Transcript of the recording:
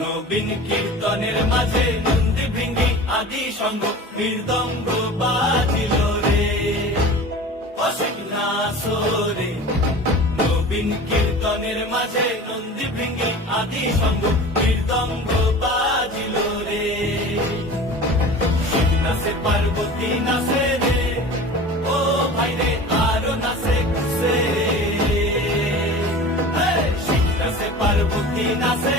নবীন কীর্তনের মাঝে নন্দী ভৃঙ্গি আদি সঙ্গ মৃদঙ্গ বাজিল রে, অসিক নাসরে। নবীন কীর্তনের মাঝে নন্দী ভৃঙ্গি আদি সঙ্গ মৃদঙ্গ বাজিল রে। শিব নাচে পার্বতী নাচে রে, ও ভাই রে আরো নাচে খুশে। শিব নাচে পার্বতী নাচে